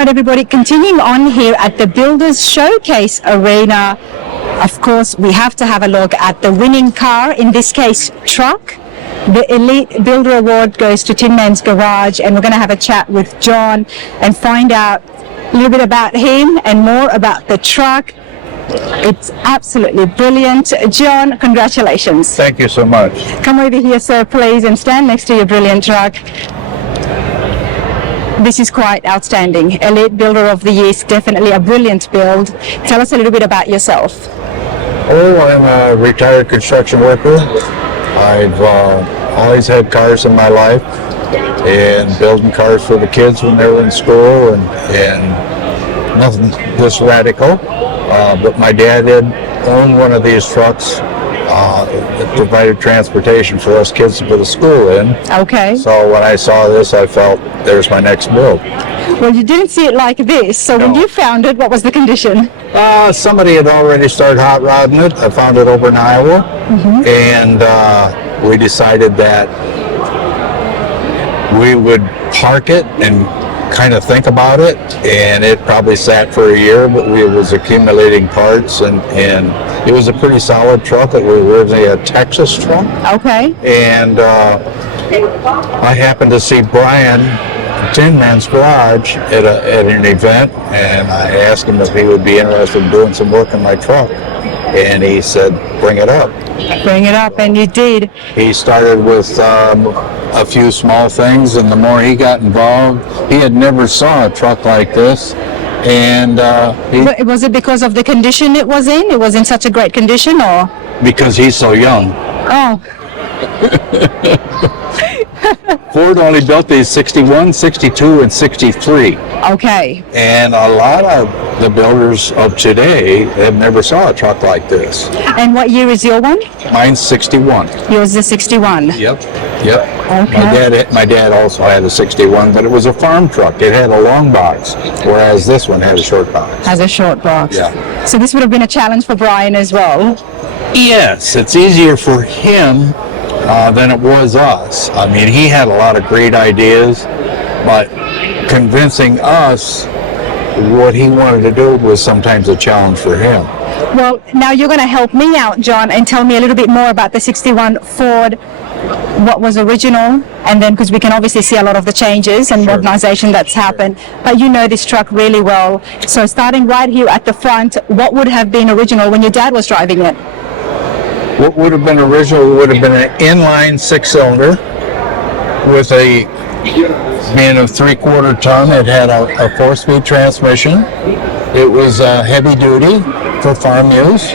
right, everybody, continuing on here at the Builders Showcase Arena. Of course, we have to have a look at the winning car, in this case, truck. The Elite Builder Award goes to Tin Man's Garage, and we're going to have a chat with John and find out a little bit about him and more about the truck. It's absolutely brilliant. John, congratulations. Thank you so much. Come over here, sir, please, and stand next to your brilliant truck. This is quite outstanding. Elite Builder of the Year is definitely a brilliant build. Tell us a little bit about yourself. Oh, I'm a retired construction worker. I've always had cars in my life and building cars for the kids when they were in school, and nothing this radical. But my dad did own one of these trucks that provided transportation for us kids to go to school in. Okay. So when I saw this, I felt there's my next build. Well, you didn't see it like this. So No. when you found it, what was the condition? Somebody had already started hot rodding it. I found it over in Iowa, and we decided that we would park it and kind of think about it, and it probably sat for a year, but we was accumulating parts, and it was a pretty solid truck. It was originally a Texas truck, Okay. and I happened to see Brian Tin Man's Garage at an event, and I asked him if he would be interested in doing some work on my truck, and he said, bring it up. Bring it up, and you did. He started with a few small things, and the more he got involved, he had never saw a truck like this, and But was it because of the condition it was in? It was in such a great condition, or? because he's so young. Oh, Ford only built these 61, 62, and 63. okay. And a lot of the builders of today have never saw a truck like this. And what year is your one? Mine's 61. Yours is 61. Yep. Okay. My dad also had a 61, but it was a farm truck. It had a long box, whereas this one had a short box. Has a short box. Yeah. So this would have been a challenge for Brian as well. Yes, it's easier for him than it was us. I mean, he had a lot of great ideas, but convincing us what he wanted to do was sometimes a challenge for him. Well, now you're going to help me out, John, and tell me a little bit more about the 61 Ford, what was original, and then because we can obviously see a lot of the changes and modernization that's happened, but you know this truck really well. So starting right here at the front, what would have been original when your dad was driving it? What would have been original would have been an inline six-cylinder with a being a 3/4 ton. It had a 4-speed transmission. It was heavy duty for farm use.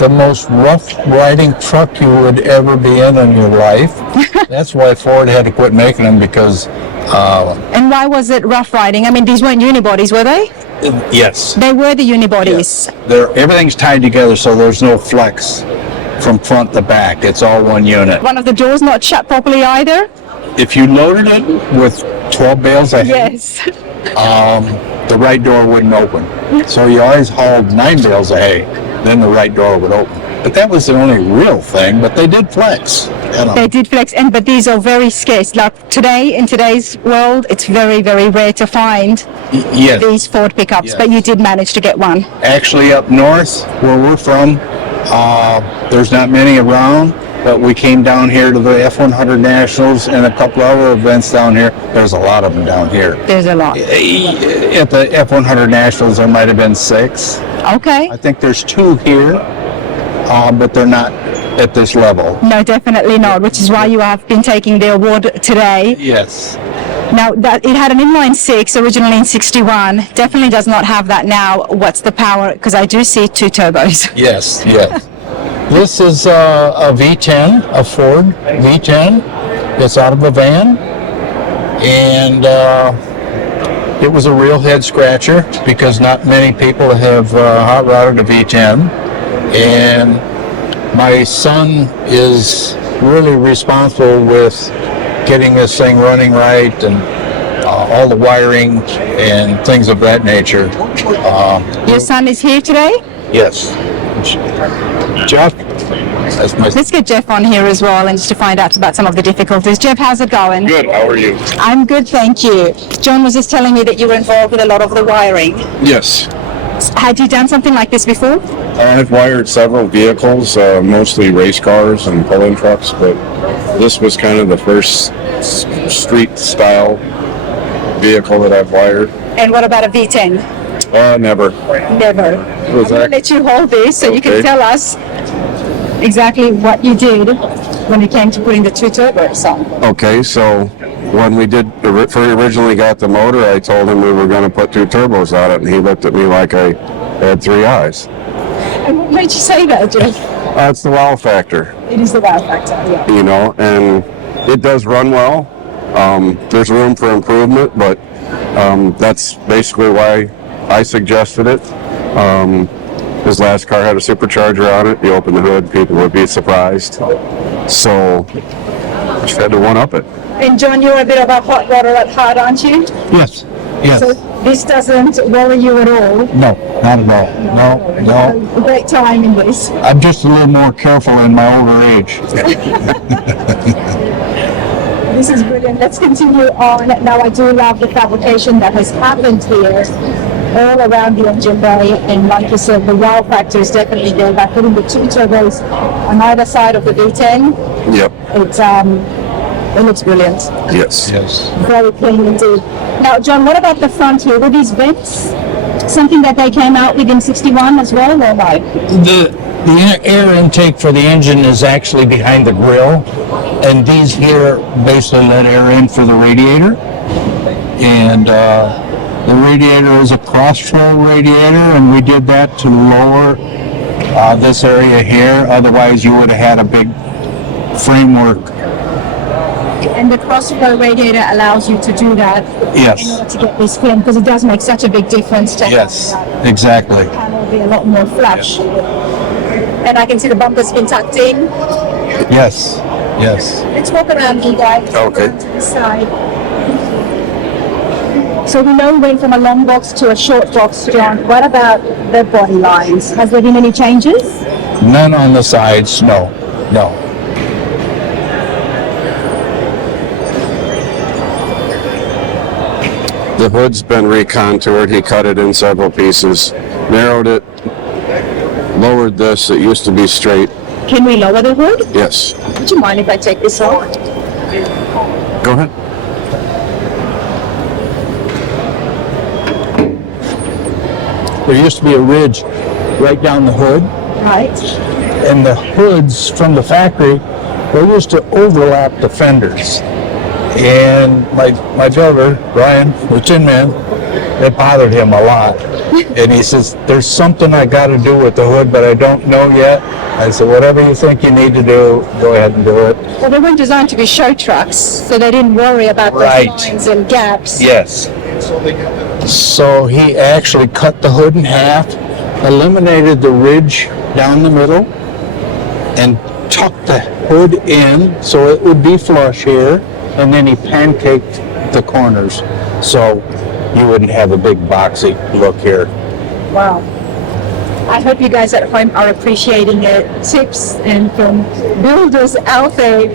The most rough riding truck you would ever be in your life. That's why Ford had to quit making them, because And why was it rough riding? I mean, these weren't unibodies, were they? yes, They were the unibodies. everything's tied together, so there's no flex from front to back. It's all one unit. One of the doors not shut properly either? If you loaded it with 12 bales of hay, Yes. the right door wouldn't open. So you always hauled 9 bales of hay, then the right door would open. But that was the only real thing, but they did flex. They did flex, but these are very scarce. Like today, in today's world, it's very, very rare to find Yes. these Ford pickups, Yes. but you did manage to get one. Actually, up north, where we're from, there's not many around, but we came down here to the F100 Nationals and a couple other events down here. There's a lot of them down here. There's a lot. At the F100 Nationals, there might have been 6. Okay. I think there's 2 here, but they're not at this level. No, definitely not, which is why you have been taking the award today. Yes. Now, that it had an inline 6, originally in 61. Definitely does not have that now. What's the power? Because I do see 2 turbos. Yes, yes. This is a V10, a Ford V10. It's out of a van, and it was a real head scratcher because not many people have hot rodded a V10, and my son is really responsible with getting this thing running right and all the wiring and things of that nature. Your son is here today? Yes. Jeff That's my. Let's get Jeff on here as well, and just to find out about some of the difficulties. Jeff, how's it going? Good. How are you? I'm good, thank you. John was just telling me that you were involved with a lot of the wiring. Yes. Had you done something like this before? I've wired several vehicles, mostly race cars and pull-in trucks, but this was kind of the first street-style vehicle that I've wired. And what about a V10? Never. Never. I'm going to let you hold this so you can Okay. tell us exactly what you did when it came to putting the two turbos on. Okay, so when we originally got the motor, I told him we were going to put two turbos on it, and he looked at me like I had three eyes. And what made you say that, Jeff? That's the wow factor, It is the wow factor, yeah. you know, and it does run well. There's room for improvement, but that's basically why I suggested it. His last car had a supercharger on it. You open the hood, people would be surprised. So just had to one-up it. And John, you're a bit of a hot water at heart, aren't you? Yes. Yes. So this doesn't worry you at all? No, not at all. No. A great time in this. I'm just a little more careful in my older age. This is brilliant. Let's continue on. Now, I do love the fabrication that has happened here all around the engine bay, and like you said, the wow factor is definitely there by putting the two turbos on either side of the V10. Yep. It looks brilliant. Yes. Yes. Very clean indeed. Now, John, what about the front here? Were these vents something that they came out with in 61 as well, or no? The air intake for the engine is actually behind the grill, and these here basically let air in for the radiator. And the radiator is a cross-flow radiator, and we did that to lower this area here. Otherwise, you would have had a big framework. And the cross-flow radiator allows you to do that Yes. in order to get this clean, because it does make such a big difference to Yes, have exactly. the panel be a lot more flush. And I can see the bumpers been tucked in. Yes. Yes. Let's walk around, you guys. Okay. To the side. So we know we went from a long box to a short box, John. What about the body lines? Has there been any changes? None on the sides. No. No. The hood's been recontoured. He cut it in several pieces, narrowed it, lowered this. It used to be straight. Can we lower the hood? Yes. Would you mind if I take this off? Go ahead. There used to be a ridge right down the hood, Right. and the hoods from the factory, they used to overlap the fenders. And my builder, Brian, the Tin Man, it bothered him a lot. And he says, there's something I got to do with the hood, but I don't know yet. I said, whatever you think you need to do, go ahead and do it. Well, they weren't designed to be show trucks, so they didn't worry about Right. those lines and gaps. Yes. So he actually cut the hood in half, eliminated the ridge down the middle, and tucked the hood in so it would be flush here, and then he pancaked the corners so you wouldn't have a big boxy look here. Wow. I hope you guys at home are appreciating the tips and from builders out there.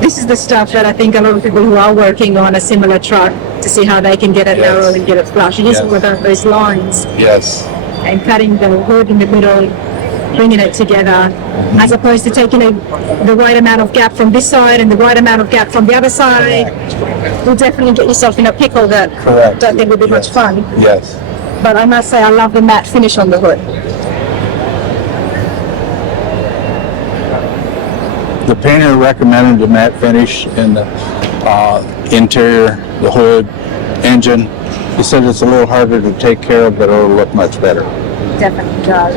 This is the stuff that I think a lot of people who are working on a similar truck to see how they can get it Yes. narrow and get it flush. It is all about those lines Yes. and cutting the hood in the middle, bringing it together, as opposed to taking the right amount of gap from this side and the right amount of gap from the other side. You'll definitely get yourself in a pickle that Correct. don't think would be much fun. Yes. But I must say I love the matte finish on the hood. The painter recommended the matte finish in the interior, the hood, engine. He said it's a little harder to take care of, but it'll look much better. Definitely does.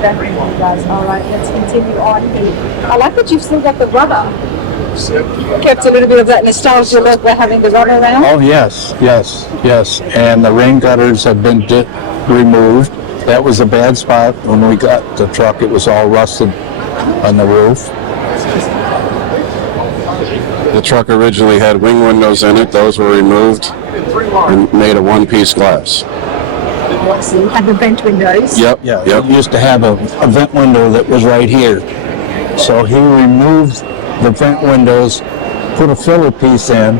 Definitely does. All right, let's continue on here. I like that you've still got the rubber. Kept a little bit of that nostalgia look by having the rubber around. Oh, yes, yes, yes. And the rain gutters have been removed. That was a bad spot when we got the truck. It was all rusted on the roof. The truck originally had wing windows in it. Those were removed and made a one-piece glass. So you had the vent windows. Yep. Yeah, Yep. it used to have a vent window that was right here. So he removed the vent windows, put a filler piece in,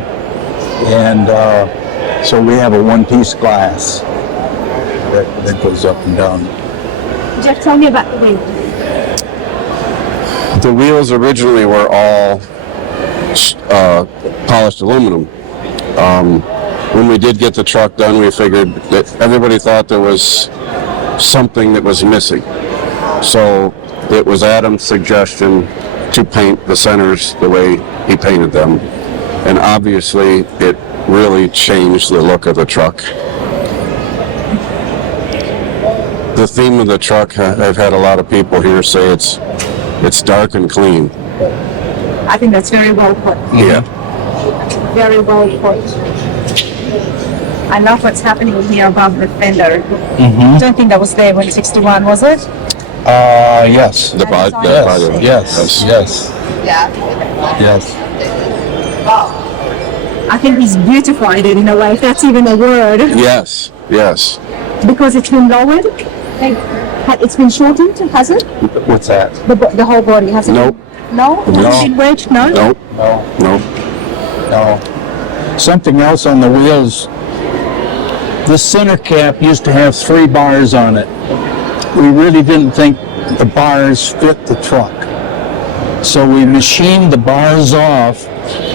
and so we have a one-piece glass that goes up and down. Jeff, tell me about the wheel. The wheels originally were all polished aluminum. When we did get the truck done, we figured that everybody thought there was something that was missing. So it was Adam's suggestion to paint the centers the way he painted them. And obviously it really changed the look of the truck. The theme of the truck, I've had a lot of people here say it's dark and clean. I think that's very well put. Yeah. Very well put. I love what's happening here above the fender. I don't think that was there when 61, was it? Yes. The body. Yes. Yeah. Yes. I think he's beautified it in a way, if that's even a word. Yes. Because it's been lowered. It's been shortened, has it? What's that? The whole body hasn't. Nope. No? It hasn't been wedged? No? Nope. No. Something else on the wheels. The center cap used to have 3 bars on it. We really didn't think the bars fit the truck. So we machined the bars off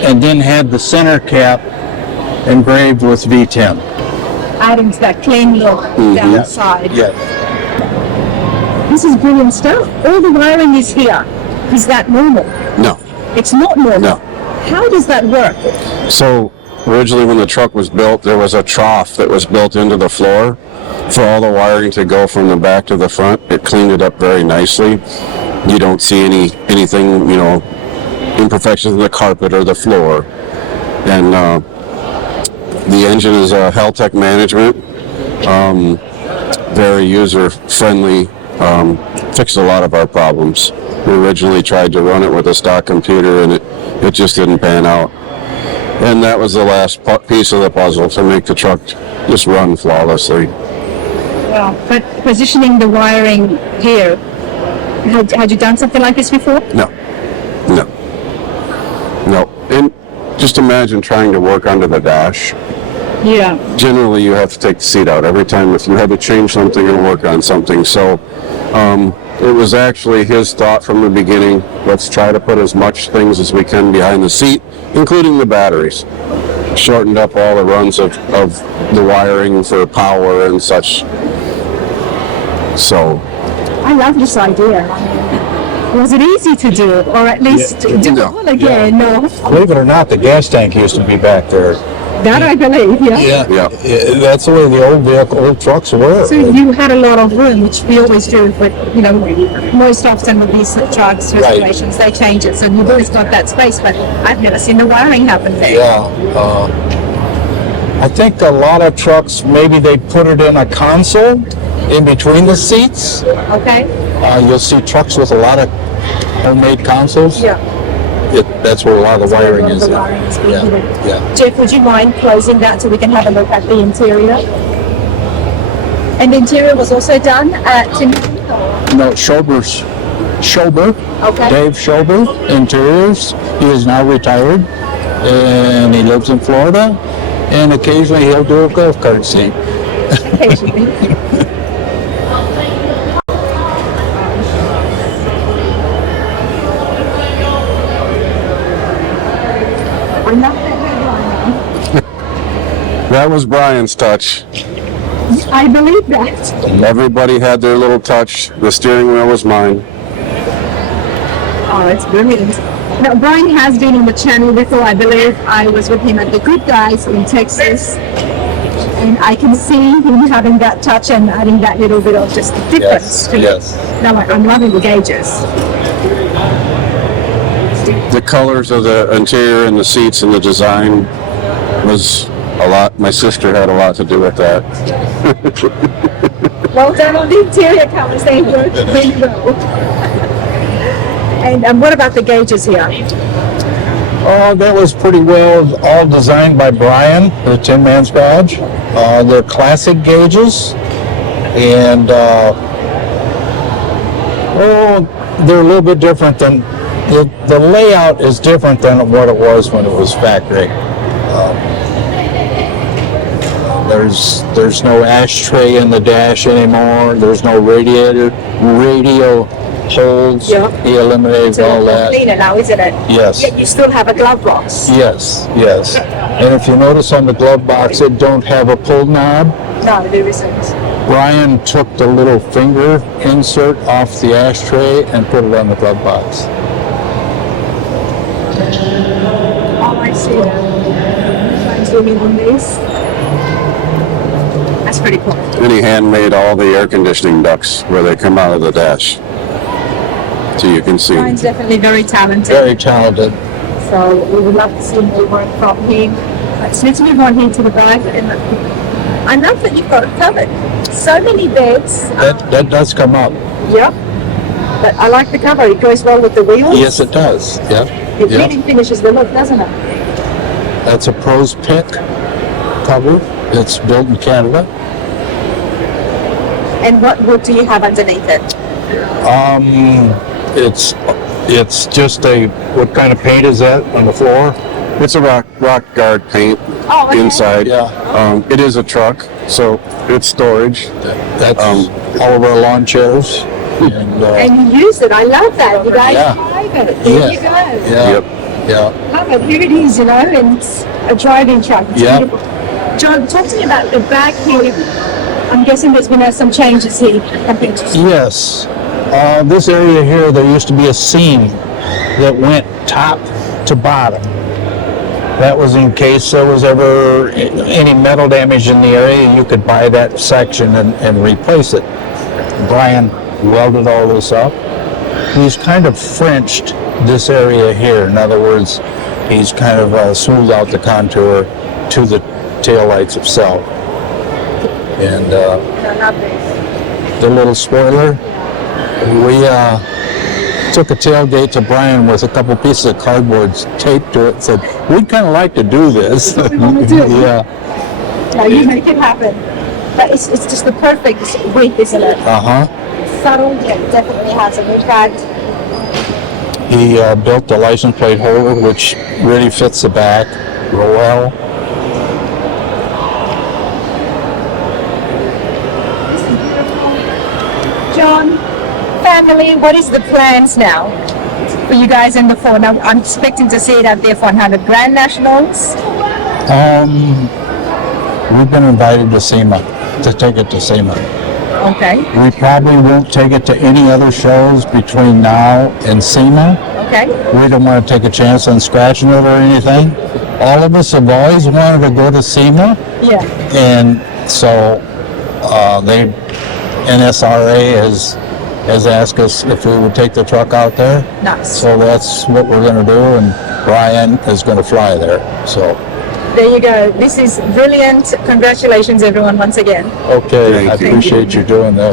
and then had the center cap engraved with V10. Adding to that clean look down the side. Yes. This is brilliant stuff. All the wiring is here. Is that normal? No. It's not normal. No. How does that work? So originally when the truck was built, there was a trough that was built into the floor for all the wiring to go from the back to the front. It cleaned it up very nicely. You don't see anything, imperfections in the carpet or the floor. And the engine is a Heltec management, very user-friendly, fixed a lot of our problems. We originally tried to run it with a stock computer and it just didn't pan out. And that was the last piece of the puzzle to make the truck just run flawlessly. Well, but positioning the wiring here, had you done something like this before? No. And just imagine trying to work under the dash. Yeah. Generally, you have to take the seat out every time if you had to change something or work on something. So it was actually his thought from the beginning, let's try to put as much things as we can behind the seat, including the batteries. Shortened up all the runs of the wiring for power and such. So I love this idea. Was it easy to do, or at least do it all again? No. Believe it or not, the gas tank used to be back there. That I believe, yeah. Yeah. That's the way the old trucks were. So you had a lot of room, which we always do, but most often with these trucks, restorations, they change it. So you've always got that space, but I've never seen the wiring happen there. Yeah. I think a lot of trucks, maybe they put it in a console in between the seats. Okay. You'll see trucks with a lot of homemade consoles. Yeah. That's where a lot of the wiring is. Yeah. Jeff, would you mind closing that so we can have a look at the interior? And the interior was also done at No, Schober. Okay. Dave Schober, interiors. He is now retired, and he lives in Florida. And occasionally he'll do a golf cart scene. Occasionally. That was Brian's touch. I believe that. Everybody had their little touch. The steering wheel was mine. Oh, it's brilliant. Now, Brian has been on the channel before. I believe I was with him at the Good Guys in Texas. And I can see him having that touch and adding that little bit of just difference to it. Now, I'm loving the gauges. The colors of the interior and the seats and the design was a lot. My sister had a lot to do with that. Well done on the interior colors. They work really well. And what about the gauges here? Oh, that was pretty well all designed by Brian, the Tin Man's Garage. They're classic gauges, and they're a little bit different than the layout is different than what it was when it was factory. There's no ashtray in the dash anymore. There's no radio holes. Yeah. He eliminated So all that. cleaner now, isn't it? Yes. Yet you still have a glove box. Yes, yes. And if you notice on the glove box, it don't have a pull knob. No, there isn't. Brian took the little finger insert off the ashtray and put it on the glove box. Oh, I see that. Trying to zoom in on this. That's pretty cool. And he handmade all the air conditioning ducts where they come out of the dash. So you can see. Brian's definitely very talented. Very talented. So we would love to see more work from him. So let's move on here to the back. And I love that you've got it covered. So many beds. That does come up. Yep. But I like the cover. It goes well with the wheels. Yes, it does. Yep. It Yep. really finishes the look, doesn't it? That's a Pro's Pick cover. It's built in Canada. And what wood do you have underneath it? It's just a, what kind of paint is that on the floor? It's a rock guard paint Oh, okay. inside. Yeah. It is a truck, so it's storage. That's all of our lawn chairs. And, And you use it. I love that. You guys Yeah. drive it. There you go. Yeah. Yep. Yeah. Covered. Here it is, you know, and it's a driving truck. It's Yeah. beautiful. John, talk to me about the back here. I'm guessing there's been some changes here compared to Yes. This area here, there used to be a seam that went top to bottom. That was in case there was ever any metal damage in the area, you could buy that section and replace it. Brian welded all this up. He's kind of Frenched this area here. In other words, he's kind of smoothed out the contour to the taillights itself. And the little spoiler, we took a tailgate to Brian with a couple pieces of cardboard taped to it. Said, we'd kind of like to do this. That's what we want to do. Yeah. No, you make it happen. But it's just the perfect width, isn't it? Uh-huh. Subtle, yeah, it definitely has it. We've got He built the license plate holder, which really fits the back real well. John, family, what is the plans now for you guys in the Ford? Now, I'm expecting to see it at the F100 Grand Nationals. We've been invited to SEMA, to take it to SEMA. Okay, We probably won't take it to any other shows between now and SEMA. okay. We don't want to take a chance on scratching it or anything. All of us have always wanted to go to SEMA, Yeah. and so NSRA has asked us if we would take the truck out there. Nice. So that's what we're going to do, and Brian is going to fly there. So, There you go. This is brilliant. Congratulations, everyone, once again. okay, Thank I you. appreciate you doing this.